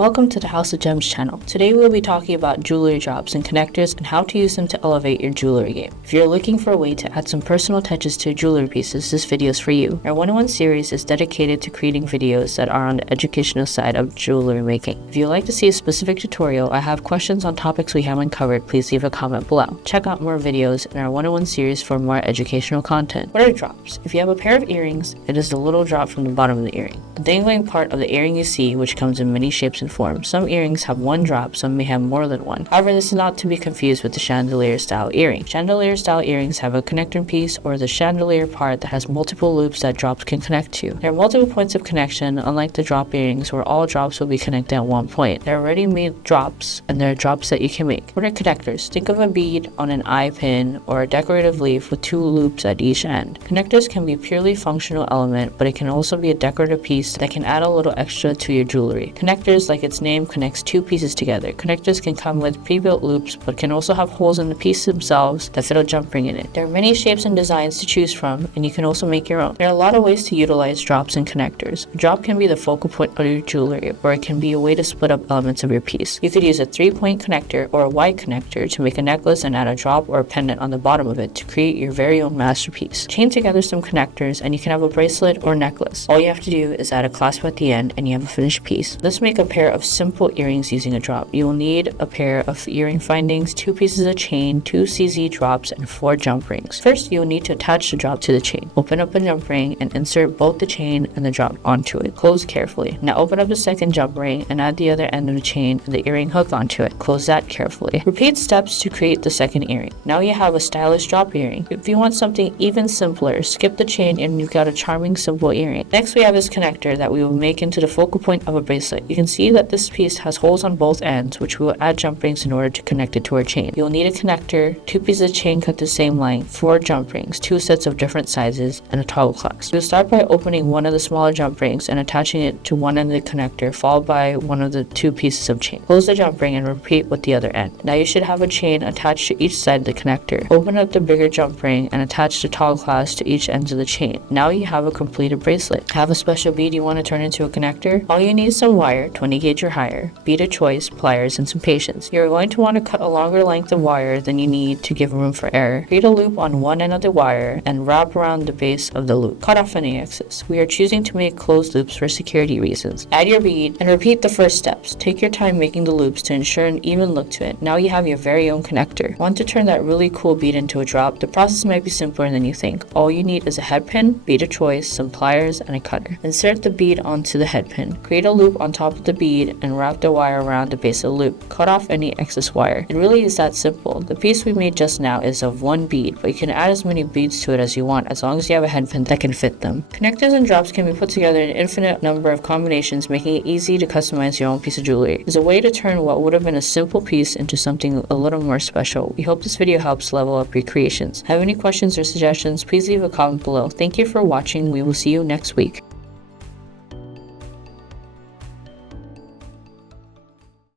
Welcome to the House of Gems channel. Today we'll be talking about jewelry drops and connectors and how to use them to elevate your jewelry game. If you're looking for a way to add some personal touches to your jewelry pieces, this video is for you. Our 101 series is dedicated to creating videos that are on the educational side of jewelry making. If you'd like to see a specific tutorial or have questions on topics we haven't covered, please leave a comment below. Check out more videos in our 101 series for more educational content. What are drops? If you have a pair of earrings, it is the little drop from the bottom of the earring. The dangling part of the earring you see, which comes in many shapes and forms. Some earrings have one drop, some may have more than one. However, this is not to be confused with the chandelier style earring. Chandelier style earrings have a connector piece or the chandelier part that has multiple loops that drops can connect to. There are multiple points of connection, unlike the drop earrings where all drops will be connected at one point. There are ready-made drops and there are drops that you can make. What are connectors? Think of a bead on an eye pin or a decorative leaf with two loops at each end. Connectors can be a purely functional element, but it can also be a decorative piece that can add a little extra to your jewelry. Connectors, like its name, connects two pieces together. Connectors can come with pre-built loops, but can also have holes in the pieces themselves that fit a jump ring in it. There are many shapes and designs to choose from, and you can also make your own. There are a lot of ways to utilize drops and connectors. A drop can be the focal point of your jewelry, or it can be a way to split up elements of your piece. You could use a 3-point connector or a wide connector to make a necklace and add a drop or a pendant on the bottom of it to create your very own masterpiece. Chain together some connectors and you can have a bracelet or necklace. All you have to do is add a clasp at the end and you have a finished piece. Let's make a pair of simple earrings using a drop. You will need a pair of earring findings, 2 pieces of chain, 2 CZ drops, and 4 jump rings. First, you will need to attach the drop to the chain. Open up a jump ring and insert both the chain and the drop onto it. Close carefully. Now open up the second jump ring and add the other end of the chain and the earring hook onto it. Close that carefully. Repeat steps to create the second earring. Now you have a stylish drop earring. If you want something even simpler, skip the chain and you've got a charming simple earring. Next, we have this connector that we will make into the focal point of a bracelet. You can see that this piece has holes on both ends, which we will add jump rings in order to connect it to our chain. You will need a connector, 2 pieces of chain cut the same length, 4 jump rings, 2 sets of different sizes, and a toggle clasp. We'll start by opening one of the smaller jump rings and attaching it to one end of the connector, followed by one of the 2 pieces of chain. Close the jump ring and repeat with the other end. Now you should have a chain attached to each side of the connector. Open up the bigger jump ring and attach the toggle clasp to each end of the chain. Now you have a completed bracelet. Have a special bead you want to turn into a connector? All you need is some wire, 20 gauge or higher, bead of choice, pliers, and some patience. You're going to want to cut a longer length of wire than you need to give room for error. Create a loop on one end of the wire and wrap around the base of the loop. Cut off any excess. We are choosing to make closed loops for security reasons. Add your bead and repeat the first steps. Take your time making the loops to ensure an even look to it. Now you have your very own connector. Want to turn that really cool bead into a drop? The process might be simpler than you think. All you need is a head pin, bead of choice, some pliers, and a cutter. Insert the bead onto the head pin. Create a loop on top of the bead and wrap the wire around the base of the loop. Cut off any excess wire. It really is that simple. The piece we made just now is of one bead, but you can add as many beads to it as you want as long as you have a head pin that can fit them. Connectors and drops can be put together in an infinite number of combinations, making it easy to customize your own piece of jewelry. It's a way to turn what would have been a simple piece into something a little more special. We hope this video helps level up your creations. Have any questions or suggestions? Please leave a comment below. Thank you for watching. We will see you next week.